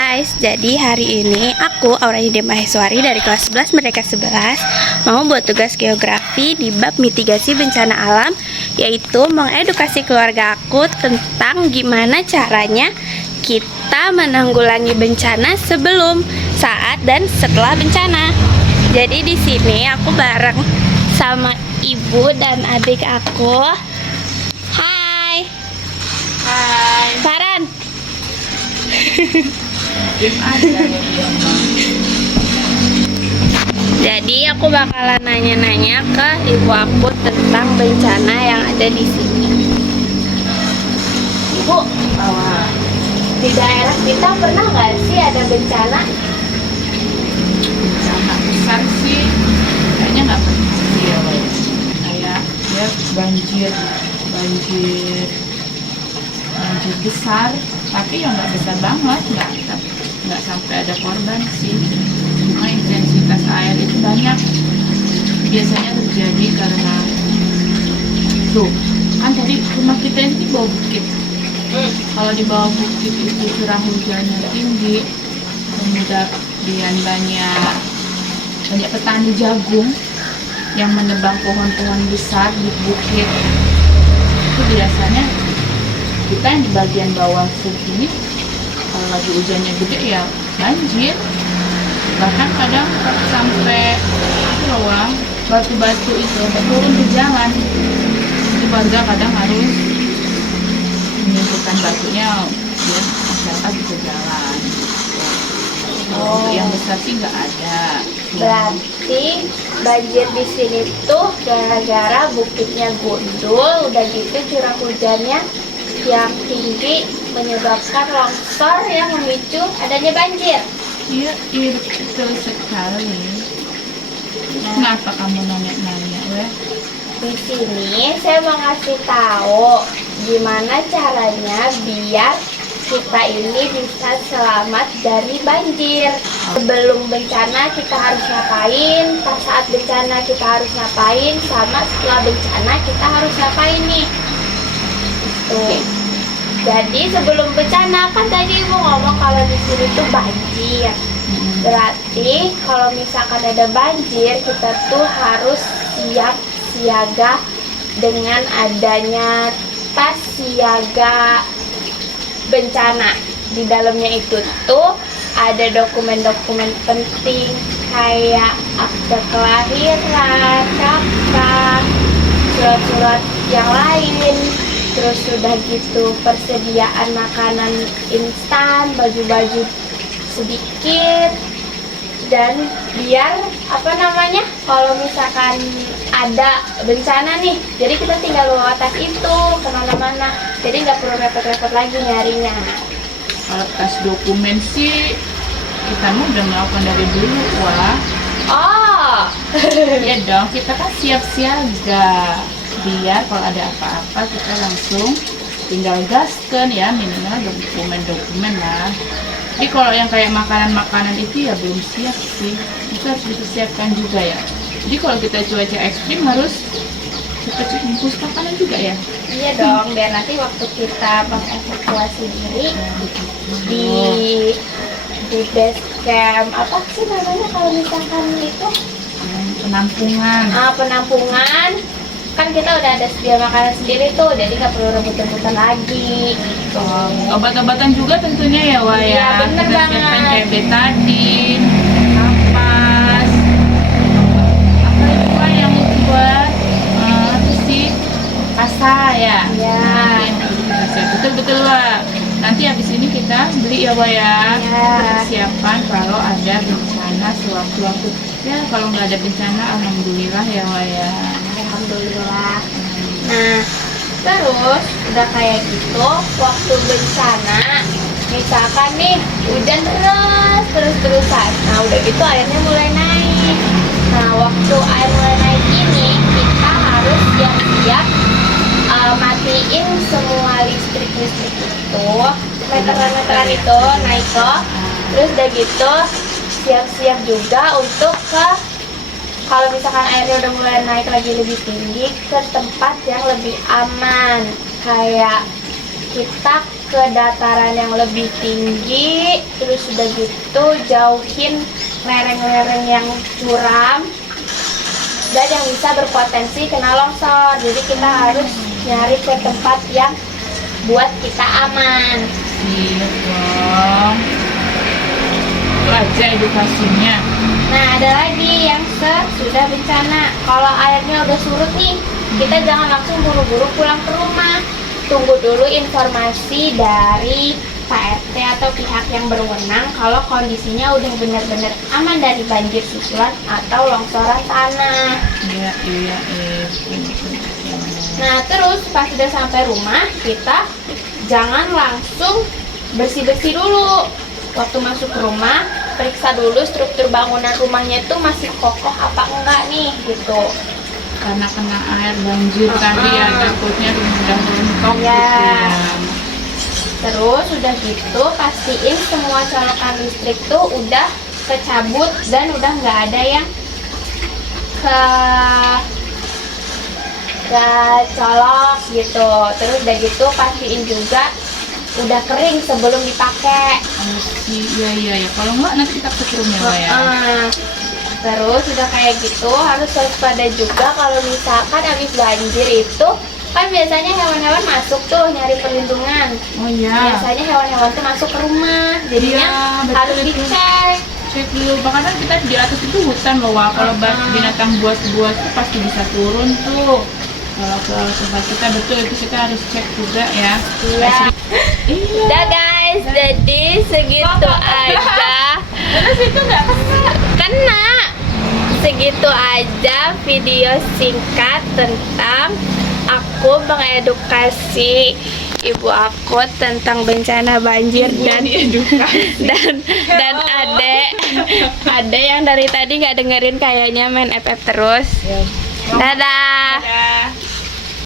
guys, jadi hari ini aku Aurania Maheswari dari kelas 11 Merdeka 11 mau buat tugas geografi di bab mitigasi bencana alam, yaitu mengedukasi keluarga aku tentang gimana caranya kita menanggulangi bencana sebelum, saat, dan setelah bencana. Jadi di sini aku bareng sama ibu dan adik aku. Hai. Hai. Farhan. Jadi aku bakalan nanya-nanya ke ibu aku tentang bencana yang ada di sini. Ibu, di daerah kita pernah nggak sih ada bencana? Bencana besar sih kayaknya nggak pernah sih ya, kayak ya banjir besar, tapi yang nggak besar banget, nggak sampai ada korban sih. Cuma intensitas air itu banyak, biasanya terjadi karena tuh kan tadi rumah kita ini di bawah bukit. Kalau di bawah bukit itu curah hujannya tinggi, kemudian banyak petani jagung yang menebang pohon-pohon besar di bukit. Itu biasanya kita yang di bagian bawah segini, kalau lagi hujannya gede ya banjir, bahkan kadang sampai batu-batu itu turun ke jalan. Jadi warga kadang harus menyimpulkan batunya biar masyarakat bisa jalan. Untuk yang besar sih nggak ada. Berarti banjir di sini tuh gara-gara bukitnya gundul, udah gitu curah hujannya yang tinggi menyebabkan longsor yang memicu adanya banjir. Iya, betul sekali. Kenapa kamu nanya-nanya, weh? Di sini saya mau ngasih tahu gimana caranya biar kita ini bisa selamat dari banjir. Sebelum bencana kita harus ngapain, pas saat bencana kita harus ngapain, sama setelah bencana kita harus ngapain nih. Tuh. Jadi sebelum bencana kan tadi ibu ngomong kalau di sini tuh banjir. Berarti kalau misalkan ada banjir, kita tuh harus siap siaga dengan adanya tas siaga bencana. Di dalamnya itu tuh ada dokumen-dokumen penting kayak akte kelahiran, kakak, surat-surat yang lain. Terus sudah gitu persediaan makanan instan, baju-baju sedikit, dan biar kalau misalkan ada bencana nih, jadi kita tinggal bawa tas itu kemana-mana, jadi nggak perlu repot-repot lagi nyarinya. Kalau tas dokumen sih kita udah melakukan dari dulu, wah. Oh, Iya dong, kita kan siap siaga biar kalau ada apa-apa kita langsung tinggal gaskan ya, minimal dokumen lah. Jadi kalau yang kayak makanan itu ya belum siap sih, itu harus dipersiapkan juga ya. Jadi kalau kita cuaca ekstrim harus cepet-cepet bungkus makanan juga ya. iya dong, biar nanti waktu kita mengevakuasi diri di base camp, apa sih namanya kalau misalkan itu? Penampungan. Penampungan, kan kita udah ada sedia makanan sendiri tuh, jadi nggak perlu rebut-rebutan lagi gitu. Obat-obatan juga tentunya ya, Wah ya. Iya, bener Kita banget. siapkan kayak betadin, napas, apa itu Wah yang buat apa sih, kasa ya. Iya. Betul Wah. Nanti habis ini kita beli ya Wah ya. Iya. Persiapan kalau ada bencana sewaktu-waktu. Ya kalau nggak ada bencana, alhamdulillah ya Wah ya. Alhamdulillah. Nah, terus udah kayak gitu, waktu bencana, misalkan nih hujan terus-terusan. Nah, udah gitu airnya mulai naik. Nah, waktu air mulai naik ini, kita harus siap-siap matiin semua listrik itu, meteran-meteran itu naik ke. Terus udah gitu, siap-siap juga untuk kalau misalkan airnya udah mulai naik lagi lebih tinggi, ke tempat yang lebih aman. Kayak kita ke dataran yang lebih tinggi, terus udah gitu jauhin lereng-lereng yang curam dan yang bisa berpotensi kena longsor. Jadi kita harus nyari ke tempat yang buat kita aman. Iya dong. Itu aja edukasinya. Nah, ada lagi yang sesudah bencana. Kalau airnya udah surut nih, kita jangan langsung buru-buru pulang ke rumah. Tunggu dulu informasi dari Pak RT atau pihak yang berwenang kalau kondisinya udah benar-benar aman dari banjir susulan atau longsoran tanah. Iya. Nah, terus pas udah sampai rumah, kita jangan langsung bersih-bersih dulu. Waktu masuk ke rumah, periksa dulu struktur bangunan rumahnya itu masih kokoh apa enggak nih, gitu. Karena kena air banjir tadi ya, takutnya udah runtuh Ya. gitu ya. Terus udah gitu pastiin semua colokan listrik tuh udah kecabut dan udah nggak ada yang kecolok gitu. Terus udah gitu pastiin juga udah kering sebelum dipakai. Iya. Kalau enggak nanti kita keserum ya, Mbak ya. Terus udah kayak gitu harus waspada juga kalau misalkan habis banjir itu kan biasanya hewan-hewan masuk tuh nyari perlindungan. Oh iya. Biasanya hewan-hewan tuh masuk ke rumah, jadinya Iya, harus betul. dicek. Cek dulu, bahkan kita di atas itu hutan loh, Wak. Kalau binatang buas-buas tuh pasti bisa turun tuh. Kalau ke tempat kita betul itu kita harus cek juga ya. Iya. Iya. Udah guys, jadi segitu aja. Terus itu nggak Kena. Segitu aja video singkat tentang aku mengedukasi ibu aku tentang bencana banjir dan ade yang dari tadi nggak dengerin kayaknya main FF terus. Dadah.